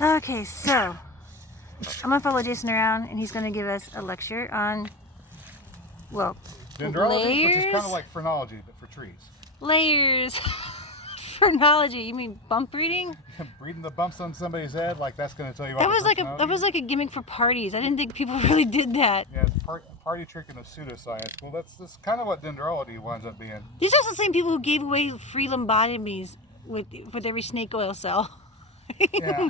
Okay, so I'm gonna follow Jason around, and he's gonna give us a lecture on, well, Dendrology, which is kind of layers. like phrenology, but for trees. Layers. Phrenology. You mean bump reading? Breathing the bumps on somebody's head, like that's going to tell you That about was the like a personality. a gimmick for parties. I didn't think people really did that. Yeah, it's a party trick and a pseudoscience. Well, that's kind of what dendrology winds up being. These are the same people who gave away free lobotomies with every snake oil cell. Yeah.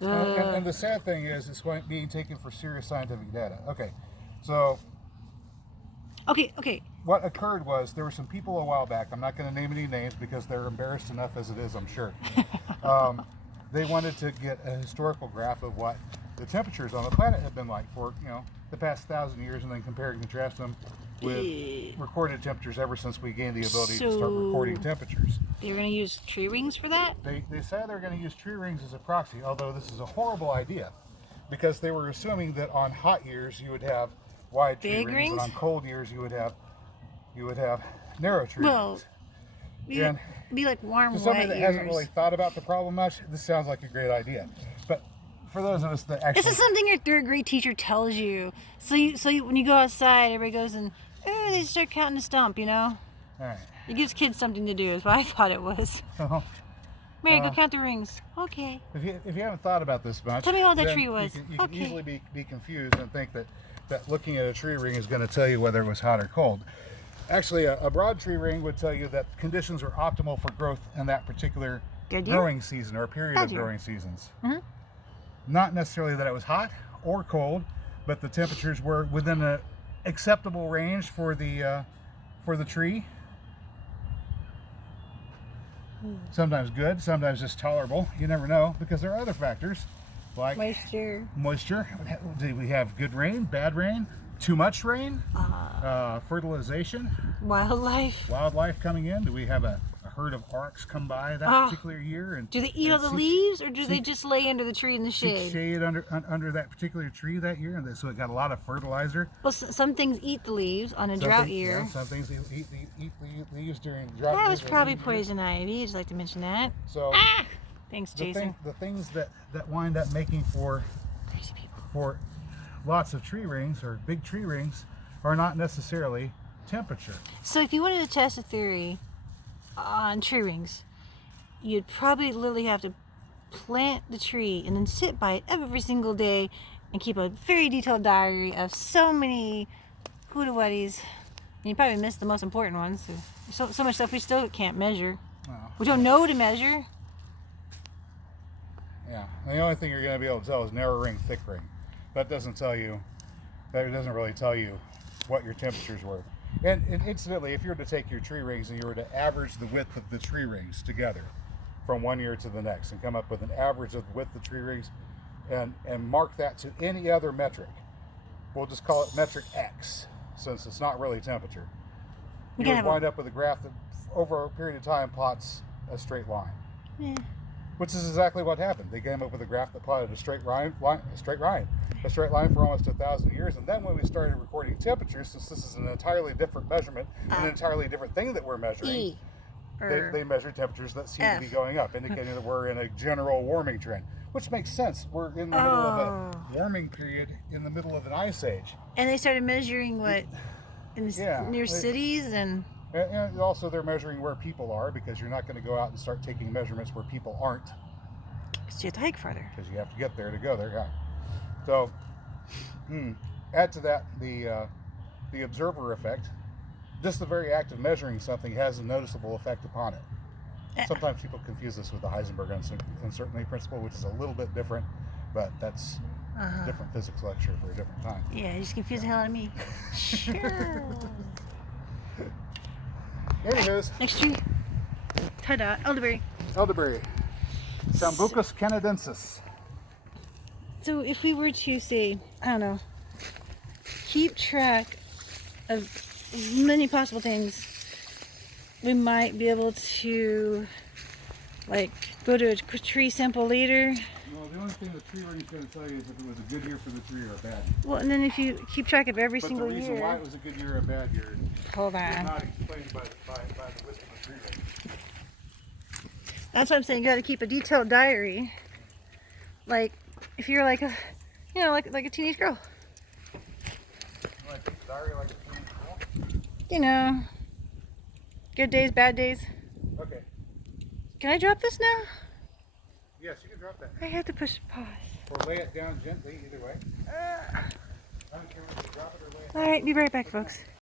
And the sad thing is, it's being taken for serious scientific data. Okay, so Okay. what occurred was there were some people a while back. I'm not going to name any names because they're embarrassed enough as it is, I'm sure. They wanted to get a historical graph of what the temperatures on the planet have been like for the past 1,000 years, and then compare and contrast them with recorded temperatures ever since we gained the ability to start recording temperatures. They were going to use tree rings for that? They said they're going to use tree rings as a proxy, although this is a horrible idea because they were assuming that on hot years you would have wide tree rings, and on cold years you would have narrow tree rings. It'd be like warm, to somebody wet that years. hasn't really thought about the problem much, this sounds like a great idea. But for those of us that actually... This is something your third grade teacher tells you. So when you go outside, everybody goes and, they start counting the stump, All right. It gives kids something to do, is what I thought it was. Mary, go count the rings. Okay. If you haven't thought about this much... Tell me how that tree was. You can easily be confused and think that looking at a tree ring is going to tell you whether it was hot or cold. Actually, a broad tree ring would tell you that conditions are optimal for growth in that particular growing season or period of growing seasons. Mm-hmm. Not necessarily that it was hot or cold, but the temperatures were within an acceptable range for the tree. Sometimes good, sometimes just tolerable. You never know, because there are other factors like moisture. Do we have good rain, bad rain, too much rain, fertilization, wildlife coming in? Do we have a herd of aurochs come by that particular year? And do they eat all the leaves, or do they just lay under the tree in the shade? Shade under that particular tree that year, and so it got a lot of fertilizer. Well, some things eat the leaves on a drought year. Yeah, some things eat the leaves during drought. That was probably poison ivy. I'd just like to mention that. So, thanks, Jason. The things that wind up making for crazy people for lots of tree rings or big tree rings are not necessarily temperature. So if you wanted to test a theory on tree rings, you'd probably literally have to plant the tree and then sit by it every single day and keep a very detailed diary of so many hooty-wutties. And you probably missed the most important ones. So much stuff we still can't measure. Well, We don't know to measure. Yeah, the only thing you're going to be able to tell is narrow ring, thick ring. That doesn't really tell you what your temperatures were. And incidentally, if you were to take your tree rings and you were to average the width of the tree rings together from one year to the next and come up with an average of the width of the tree rings and mark that to any other metric, we'll just call it metric X, since it's not really temperature, you would wind up with a graph that over a period of time plots a straight line. Yeah. Which is exactly what happened. They came up with a graph that plotted a straight line for almost 1,000 years. And then when we started recording temperatures, since this is an entirely different measurement, an entirely different thing that we're measuring, they measure temperatures that seem to be going up, indicating that we're in a general warming trend, which makes sense. We're in the middle of a warming period, in the middle of an ice age. And they started measuring near cities and also they're measuring where people are, because you're not going to go out and start taking measurements where people aren't. Because you have to hike farther. Because you have to get there to go there. Yeah. So add to that the observer effect. Just the very act of measuring something has a noticeable effect upon it. Sometimes people confuse this with the Heisenberg uncertainty principle, which is a little bit different, but that's a different physics lecture for a different time. Yeah, you just confuse the hell out of me. Sure. Anyways. Next tree. Ta-da. Elderberry. Sambucus canadensis. So if we were to say, I don't know, keep track of as many possible things, we might be able to go to a tree sample later. Well, the only thing the tree ring is going to tell you is if it was a good year for the tree or a bad year. Well, and then if you keep track of every single year. But the reason why it was a good year or a bad year Hold on. is not explained by the wisdom of tree ring. That's what I'm saying. You got to keep a detailed diary Like, if you're like a, you know, like a teenage girl. You want to keep a diary like a teenage girl? You know, good days, bad days. Okay. Can I drop this now? Yes, you can drop that. I have to push pause. Or lay it down gently, either way. I don't care whether you drop it or lay it down. All right, be right back, folks.